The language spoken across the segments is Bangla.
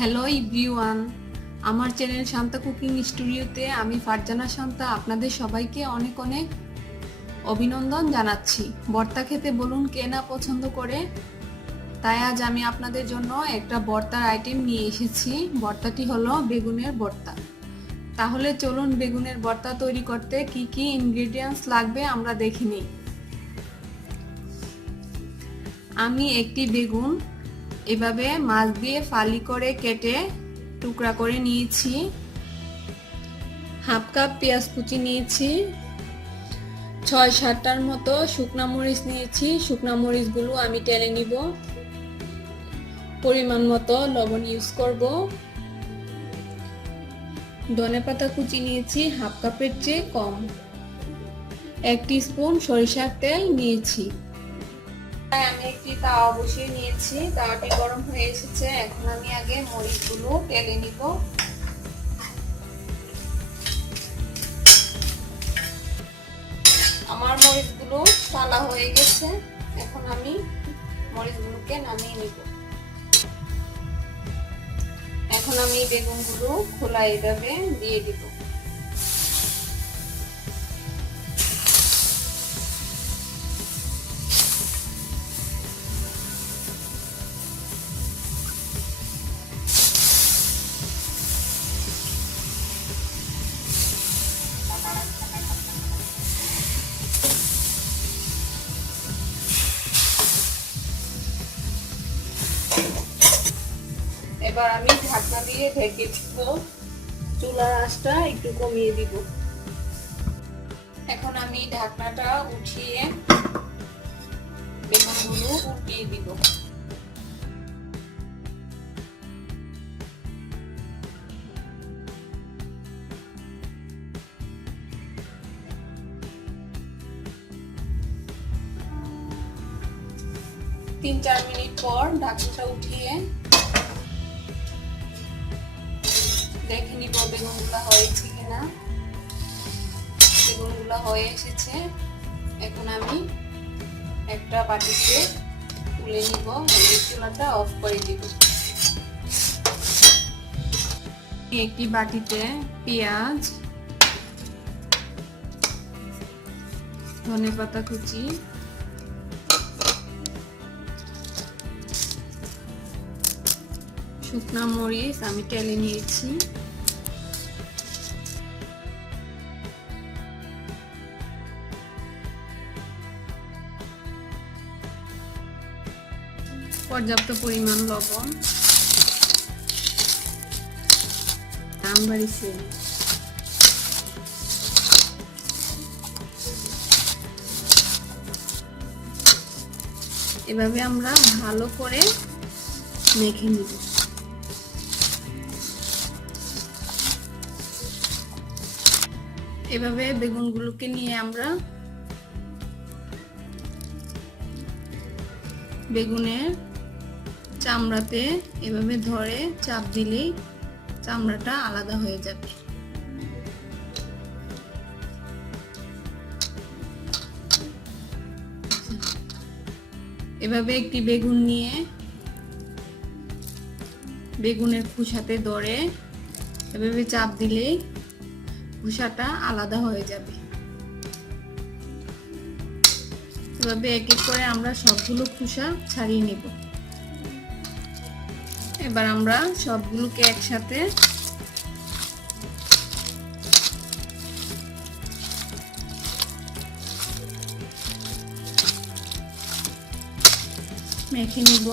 হ্যালো ইভরিওয়ান আমার চ্যানেল শান্তা কুকিং স্টুডিওতে আমি ফারজানা শান্তা আপনাদের সবাইকে অনেক অনেক অভিনন্দন জানাচ্ছি। বর্তা খেতে বলুন কে না পছন্দ করে। তাই আজ আমি আপনাদের জন্য একটা বর্তার আইটেম নিয়ে এসেছি। বর্তাটি হলো বেগুনের বর্তা। তাহলে চলুন বেগুনের ভর্তা তৈরি করতে কি কি ইনগ্রেডিয়েন্টস লাগবে আমরা দেখে নিই। আমি একটি বেগুন এভাবে মাছ দিয়ে ফালি করে কেটে টুকরা করে নিয়েছি। হাফ কাপ পেঁয়াজ কুচি নিয়েছি। ছয় সাতটার মতো শুকনা মরিচ নিয়েছি। শুকনা মরিচগুলো আমি টেলে নিব। পরিমাণ মতো লবণ ইউজ করব। ধনে পাতা কুচি নিয়েছি, হাফ কাপের চেয়ে কম। এক স্পুন সরিষার তেল নিয়েছি। আমি একটি তাওয়া বসিয়ে নিয়েছি। তাওয়াটি গরম হয়ে এসেছে। এখন আমি আগে মরিচগুলো টেলে নিব। আমার মরিচগুলো টালা হয়ে গেছে। এখন আমি মরিচগুলোকে নামিয়ে নিব। এখন আমি বেগুনগুলো খোলা এভাবে দিয়ে দিব। এবার আমি ঢাকনা দিয়ে ঢেকে দিব। চুলার আঁচটা একটু কমিয়ে দিব। এখন আমি ঢাকনাটা উঠিয়ে তিন চার মিনিট পর ঢাকনাটা উঠিয়ে দেখে নিব বেগুনগুলো হয়েছে কিনা। বেগুনগুলো হয়ে এসেছে। এখন আমি একটা বাটিতে তুলে নিব। চুলাটা অফ করে দিব। একটি বাটিতে পেঁয়াজ ধনে পাতা কুচি শুকনা মরিচ আমি টেলে নিয়েছি। পর্যাপ্ত পরিমাণ লবণ। দাম বাড়িছে এভাবে আমরা ভালো করে মেখে নিব। এভাবে বেগুনগুলোকে নিয়ে আমরা বেগুনের চামড়াতে এভাবে ধরে চাপ দিলেই চামড়াটা আলাদা হয়ে যাবে। এভাবে একটি বেগুন নিয়ে বেগুনের খোসাতে ধরে এভাবে চাপ দিলেই খোসাটা আলাদা হয়ে যাবে। এভাবে এক এক করে আমরা সবগুলো খোসা ছাড়িয়ে নেব। এবার আমরা সবগুলোকে একসাথে মেখে নিব।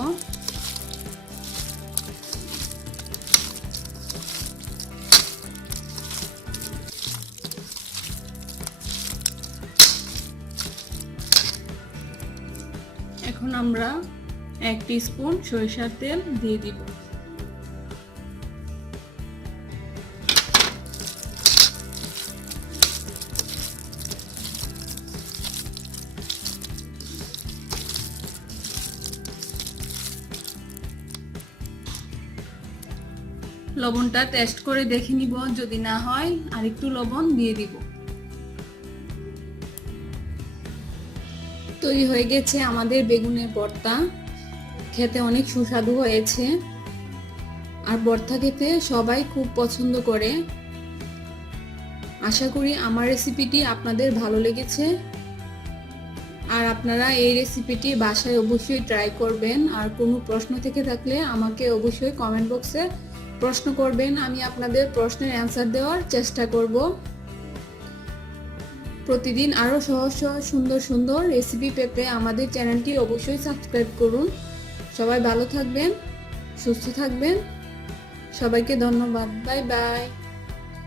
এখন আমরা এক স্পুন সরিষার তেল দিয়ে দিব। লবণটা টেস্ট করে দেখে নিব, যদি না হয় আরেকটু লবণ দিয়ে দিব। তৈরি হয়ে গেছে আমাদের বেগুনের ভর্তা খেতে অনেক সুস্বাদু হয়েছে। আর ভর্তা খেতে সবাই খুব পছন্দ করে। আশা করি আমার রেসিপিটি আপনাদের ভালো লেগেছে। আর আপনারা এই রেসিপিটি বাসায় অবশ্যই ট্রাই করবেন। আর কোনো প্রশ্ন থেকে থাকলে আমাকে অবশ্যই কমেন্ট বক্সে প্রশ্ন করবেন। আমি আপনাদের প্রশ্নের অ্যান্সার দেওয়ার চেষ্টা করব। প্রতিদিন আরও সহজ সহজ, সুন্দর সুন্দর রেসিপি পেতে আমাদের চ্যানেলটি অবশ্যই সাবস্ক্রাইব করুন। সবাই ভালো থাকবেন, সুস্থ থাকবেন। সবাইকে ধন্যবাদ। Bye bye.